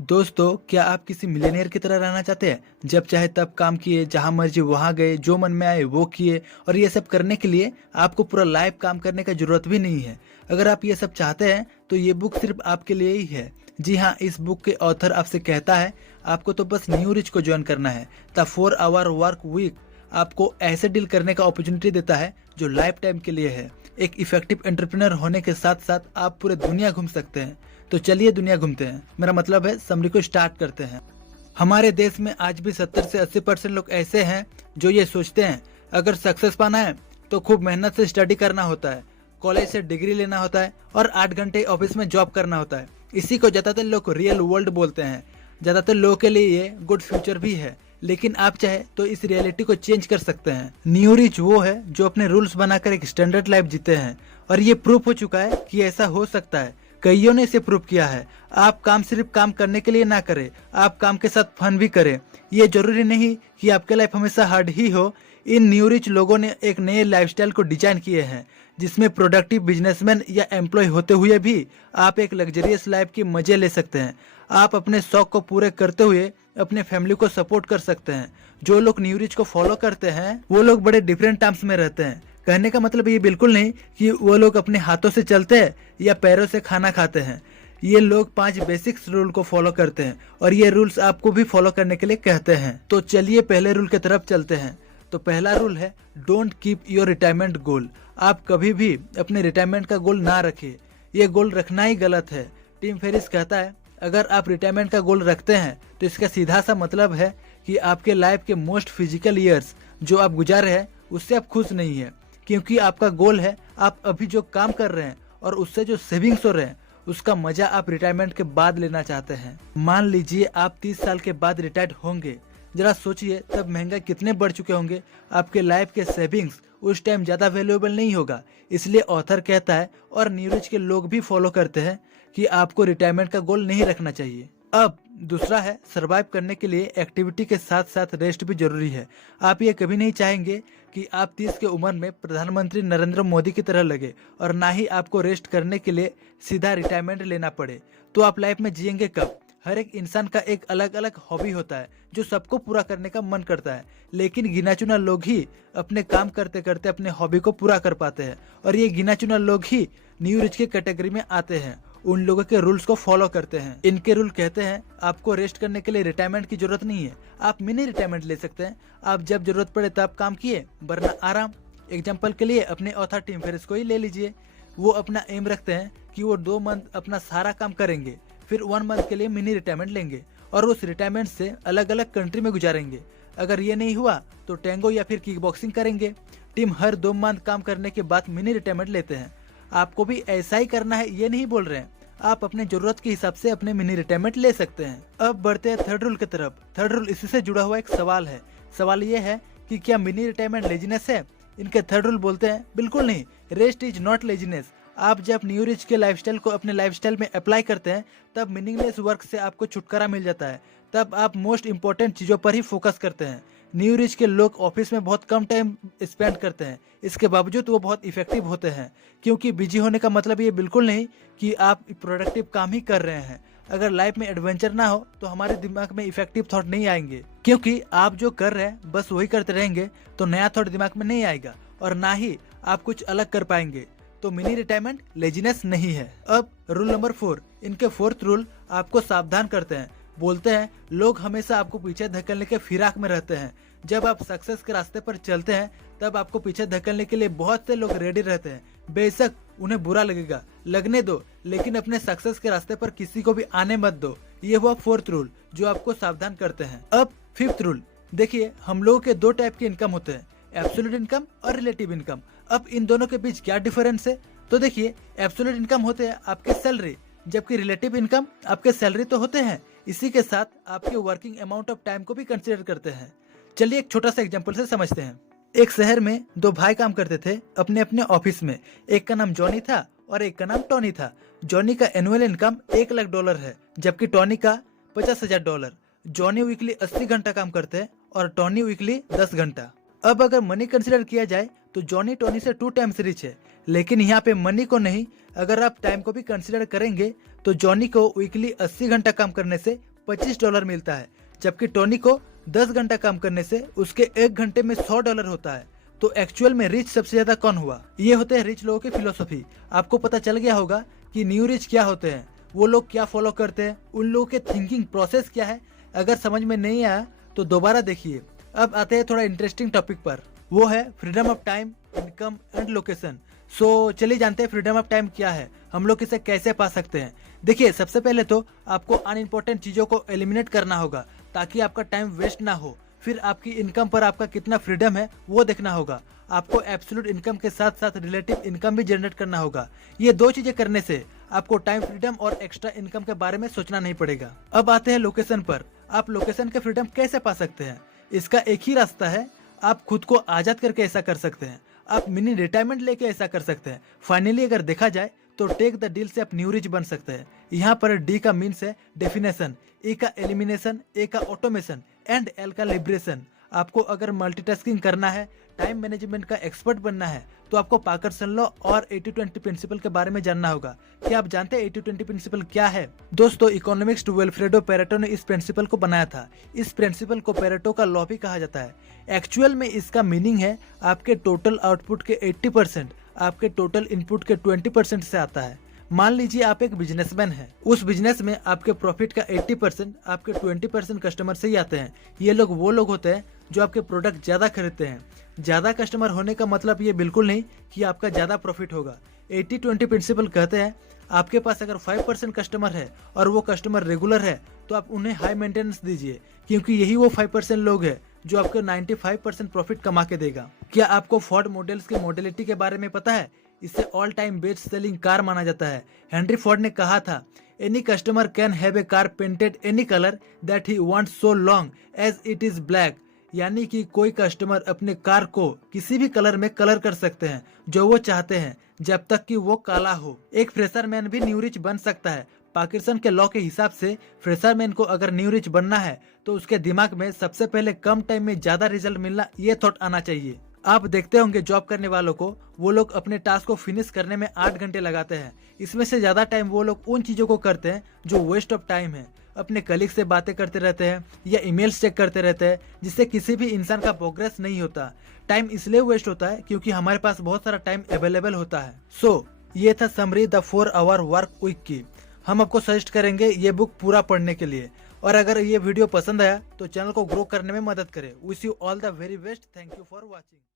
दोस्तों, क्या आप किसी मिलियनेयर की तरह रहना चाहते हैं? जब चाहे तब काम किए, जहां मर्जी वहां गए, जो मन में आए वो किए और ये सब करने के लिए आपको पूरा लाइफ काम करने का जरूरत भी नहीं है। अगर आप ये सब चाहते हैं तो ये बुक सिर्फ आपके लिए ही है। जी हाँ, इस बुक के ऑथर आपसे कहता है आपको तो बस न्यू रिच को ज्वाइन करना है। द 4 आवर वर्क वीक आपको ऐसे डील करने का अपॉर्चुनिटी देता है जो लाइफ टाइम के लिए है। एक इफेक्टिव एंटरप्रेन्योर होने के साथ साथ आप पूरे दुनिया घूम सकते हैं। तो चलिए दुनिया घूमते हैं, मेरा मतलब है समरी को स्टार्ट करते हैं। हमारे देश में आज भी 70 से 80% लोग ऐसे हैं जो ये सोचते हैं अगर सक्सेस पाना है तो खूब मेहनत से स्टडी करना होता है, कॉलेज से डिग्री लेना होता है और 8 घंटे ऑफिस में जॉब करना होता है। इसी को ज्यादातर लोग रियल वर्ल्ड बोलते हैं। ज्यादातर लोगों के लिए ये गुड फ्यूचर भी है, लेकिन आप चाहे तो इस रियलिटी को चेंज कर सकते हैं। न्यू रिच वो है जो अपने रूल्स बनाकर एक स्टैंडर्ड लाइफ जीते हैं और ये प्रूफ हो चुका है कि ऐसा हो सकता है। कईयों ने इसे प्रूव किया है। आप काम सिर्फ काम करने के लिए ना करें, आप काम के साथ फन भी करें। ये जरूरी नहीं कि आपके लाइफ हमेशा हार्ड ही हो। इन न्यू रिच लोगों ने एक नए लाइफस्टाइल को डिजाइन किए हैं जिसमें प्रोडक्टिव बिजनेसमैन या एम्प्लॉय होते हुए भी आप एक लग्जरियस लाइफ की मजे ले सकते हैं। आप अपने शौक को पूरे करते हुए अपने फैमिली को सपोर्ट कर सकते हैं। जो लोग न्यू रिच को फॉलो करते हैं वो लोग बड़े डिफरेंट टर्म्स में रहते हैं। कहने का मतलब ये बिल्कुल नहीं कि वो लोग अपने हाथों से चलते हैं या पैरों से खाना खाते हैं। ये लोग 5 बेसिक्स रूल को फॉलो करते हैं और ये रूल्स आपको भी फॉलो करने के लिए कहते हैं। तो चलिए पहले रूल की तरफ चलते हैं। तो पहला रूल है डोंट कीप योर रिटायरमेंट गोल। आप कभी भी अपने रिटायरमेंट का गोल ना रखिए, ये गोल रखना ही गलत है। टिम फेरिस कहता है अगर आप रिटायरमेंट का गोल रखते हैं तो इसका सीधा सा मतलब है कि आपके लाइफ के मोस्ट फिजिकल ईयर्स जो आप गुजार रहे हैं उससे आप खुश नहीं है, क्योंकि आपका गोल है आप अभी जो काम कर रहे हैं और उससे जो सेविंग्स हो रहे हैं उसका मजा आप रिटायरमेंट के बाद लेना चाहते हैं। मान लीजिए आप 30 साल के बाद रिटायर्ड होंगे। जरा सोचिए तब महंगाई कितने बढ़ चुके होंगे। आपके लाइफ के सेविंग्स उस टाइम ज्यादा वैल्यूएबल नहीं होगा। इसलिए ऑथर कहता है और न्यू रिच के लोग भी फॉलो करते हैं कि आपको रिटायरमेंट का गोल नहीं रखना चाहिए। अब दूसरा है सरवाइव करने के लिए एक्टिविटी के साथ साथ रेस्ट भी जरूरी है। आप ये कभी नहीं चाहेंगे कि आप 30 की उम्र में प्रधानमंत्री नरेंद्र मोदी की तरह लगे और ना ही आपको रेस्ट करने के लिए सीधा रिटायरमेंट लेना पड़े। तो आप लाइफ में जिएंगे कब? हर एक इंसान का एक अलग अलग हॉबी होता है जो सबको पूरा करने का मन करता है, लेकिन गिना चुना लोग ही अपने काम करते करते अपने हॉबी को पूरा कर पाते हैं और ये गिना चुना लोग ही न्यू रिच के कैटेगरी में आते हैं। उन लोगों के रूल्स को फॉलो करते हैं। इनके रूल कहते हैं आपको रेस्ट करने के लिए रिटायरमेंट की जरूरत नहीं है, आप मिनी रिटायरमेंट ले सकते हैं। आप जब जरूरत पड़े तब काम किए, वरना आराम। एग्जाम्पल के लिए अपने ऑथर टिम फेरिस को ही ले लीजिए। वो अपना एम रखते हैं कि वो 2 मंथ अपना सारा काम करेंगे, फिर 1 मंथ के लिए मिनी रिटायरमेंट लेंगे और उस रिटायरमेंट से अलग अलग कंट्री में गुजारेंगे। अगर ये नहीं हुआ तो टेंगो या फिर किक बॉक्सिंग करेंगे। टीम हर 2 मंथ काम करने के बाद मिनी रिटायरमेंट लेते हैं। आपको भी ऐसा ही करना है, ये नहीं बोल रहे हैं। आप अपने जरूरत के हिसाब से अपने मिनी रिटायरमेंट ले सकते हैं। अब बढ़ते हैं थर्ड रूल की तरफ। थर्ड रूल इसी से जुड़ा हुआ एक सवाल है। सवाल ये है कि क्या मिनी रिटायरमेंट लेजीनेस है? इनके थर्ड रूल बोलते हैं बिल्कुल नहीं, रेस्ट इज नॉट लेजीनेस। आप जब न्यू रिच के लाइफस्टाइल को अपने लाइफस्टाइल में अप्लाई करते हैं तब मीनिंगलेस वर्क से आपको छुटकारा मिल जाता है। तब आप मोस्ट इंपॉर्टेंट चीजों पर ही फोकस करते हैं। न्यू रिच के लोग ऑफिस में बहुत कम टाइम स्पेंड करते हैं, इसके बावजूद वो बहुत इफेक्टिव होते हैं। क्योंकि बिजी होने का मतलब ये बिल्कुल नहीं कि आप प्रोडक्टिव काम ही कर रहे हैं। अगर लाइफ में एडवेंचर ना हो तो हमारे दिमाग में इफेक्टिव थॉट नहीं आएंगे, क्योंकि आप जो कर रहे हैं बस वही करते रहेंगे तो नया थॉट दिमाग में नहीं आएगा और ना ही आप कुछ अलग कर पाएंगे। तो मिनी रिटायरमेंट लेजीनेस नहीं है। अब रूल नंबर 4, इनके फोर्थ रूल आपको सावधान करते हैं। बोलते हैं लोग हमेशा आपको पीछे धकेलने के फिराक में रहते हैं। जब आप सक्सेस के रास्ते पर चलते हैं तब आपको पीछे धकेलने के लिए बहुत से लोग रेडी रहते हैं। बेशक उन्हें बुरा लगेगा, लगने दो, लेकिन अपने सक्सेस के रास्ते पर किसी को भी आने मत दो। ये हुआ फोर्थ रूल जो आपको सावधान करते हैं। अब फिफ्थ रूल देखिए, हम लोगों के 2 टाइप के इनकम होते हैं, एब्सोल्यूट इनकम और रिलेटिव इनकम। अब इन दोनों के बीच क्या डिफरेंस है? तो देखिए, एब्सोल्यूट इनकम होते हैं आपके सैलरी, जबकि रिलेटिव इनकम आपके सैलरी तो होते हैं, इसी के साथ आपके वर्किंग अमाउंट ऑफ टाइम को भी कंसीडर करते हैं। चलिए एक छोटा सा एग्जांपल से समझते हैं। एक शहर में 2 भाई काम करते थे अपने अपने ऑफिस में। एक का नाम जॉनी था और एक का नाम टॉनी था। जॉनी का एनुअल इनकम $1,00,000 है, जबकि टॉनी का $50,000। जॉनी वीकली 80 घंटा काम करते हैं और टॉनी वीकली 10 घंटा। अब अगर मनी कंसिडर किया जाए तो जॉनी टोनी से 2 टाइम्स रिच है, लेकिन यहाँ पे मनी को नहीं अगर आप टाइम को भी कंसिडर करेंगे तो जॉनी को वीकली 80 घंटा काम करने से $25 मिलता है, जबकि टोनी को 10 घंटा काम करने से उसके 1 घंटे में $100 होता है। तो एक्चुअल में रिच सबसे ज्यादा कौन हुआ? ये होते हैं रिच लोगों की फिलोसफी। आपको पता चल गया होगा कि न्यू रिच क्या होते हैं, वो लोग क्या फॉलो करते हैं, उन लोगों के थिंकिंग प्रोसेस क्या है। अगर समझ में नहीं आया तो दोबारा देखिए। अब आते हैं थोड़ा इंटरेस्टिंग टॉपिक पर, वो है freedom of time, income and location. So चलिए जानते हैं फ्रीडम ऑफ टाइम क्या है, हम लोग इसे कैसे पा सकते हैं। देखिए, सबसे पहले तो आपको अनइम्पोर्टेंट चीजों को एलिमिनेट करना होगा ताकि आपका टाइम वेस्ट ना हो। फिर आपकी इनकम पर आपका कितना फ्रीडम है वो देखना होगा। आपको एब्सोल्यूट इनकम के साथ साथ रिलेटिव इनकम भी जनरेट करना होगा। ये 2 चीजें करने से आपको टाइम फ्रीडम और एक्स्ट्रा इनकम के बारे में सोचना नहीं पड़ेगा। अब आते हैं लोकेशन पर। आप लोकेशन के फ्रीडम कैसे पा सकते हैं? इसका एक ही रास्ता है, आप खुद को आजाद करके ऐसा कर सकते हैं। आप मिनी रिटायरमेंट लेके ऐसा कर सकते हैं। फाइनली अगर देखा जाए तो टेक द डील से आप न्यू रिच बन सकते हैं। यहाँ पर डी का मीन्स है डेफिनेशन, ए का एलिमिनेशन, ए का ऑटोमेशन एंड एल का लिबरेशन। आपको अगर मल्टीटास्किंग करना है, टाइम मैनेजमेंट का एक्सपर्ट बनना है, तो आपको पाकरसन लॉ और 80-20 प्रिंसिपल के बारे में जानना होगा। क्या आप जानते हैं 80-20 प्रिंसिपल क्या है? दोस्तों, इकोनॉमिक्स विल्फ्रेडो पेरेटो ने इस प्रिंसिपल को बनाया था। इस प्रिंसिपल को पेरेटो का लॉ भी कहा जाता है। एक्चुअल में इसका मीनिंग है आपके टोटल आउटपुट के 80% आपके टोटल इनपुट के 20% से आता है। मान लीजिए आप एक बिजनेसमैन हैं, उस बिजनेस में आपके प्रॉफिट का 80% आपके 20% कस्टमर से ही आते हैं। ये लोग वो लोग होते हैं जो आपके प्रोडक्ट ज्यादा खरीदते हैं। ज्यादा कस्टमर होने का मतलब ये बिल्कुल नहीं कि आपका ज्यादा प्रॉफिट होगा। 80-20 प्रिंसिपल कहते हैं आपके पास अगर 5% कस्टमर है और वो कस्टमर रेगुलर है तो आप उन्हें हाई मेंटेनेंस दीजिए, क्योंकि यही वो 5% लोग हैं जो आपको 95% प्रॉफिट कमा के देगा। क्या आपको फोर्ड मॉडल्स की मॉडलिटी के बारे में पता है? इसे all time best selling car माना जाता है। हेनरी फोर्ड ने कहा था, any customer can have a car painted any colour that he wants so long as it is black. यानी कि कोई कस्टमर अपने कार को किसी भी कलर में कलर कर सकते हैं जो वो चाहते हैं, जब तक कि वो काला हो। एक फ्रेशर मैन भी न्यू रिच बन सकता है। पाकिस्तान के लॉ के हिसाब से फ्रेशर मैन को अगर न्यू रिच बनना है तो उसके दिमाग में सबसे पहले कम टाइम में ज्यादा रिजल्ट मिलना, ये थॉट आना चाहिए। आप देखते होंगे जॉब करने वालों को, वो लोग अपने टास्क को फिनिश करने में 8 घंटे लगाते हैं। इसमें से ज्यादा टाइम वो लोग उन चीजों को करते हैं जो वेस्ट ऑफ टाइम है। अपने कलीग से बातें करते रहते हैं या ईमेल्स चेक करते रहते हैं, जिससे किसी भी इंसान का प्रोग्रेस नहीं होता। टाइम इसलिए वेस्ट होता है क्योंकि हमारे पास बहुत सारा टाइम अवेलेबल होता है। सो ये था summary the 4 hour work week की। हम आपको सजेस्ट करेंगे ये बुक पूरा पढ़ने के लिए। और अगर ये वीडियो पसंद आया तो चैनल को ग्रो करने में मदद करे। Wish you all the very best. Thank you for watching.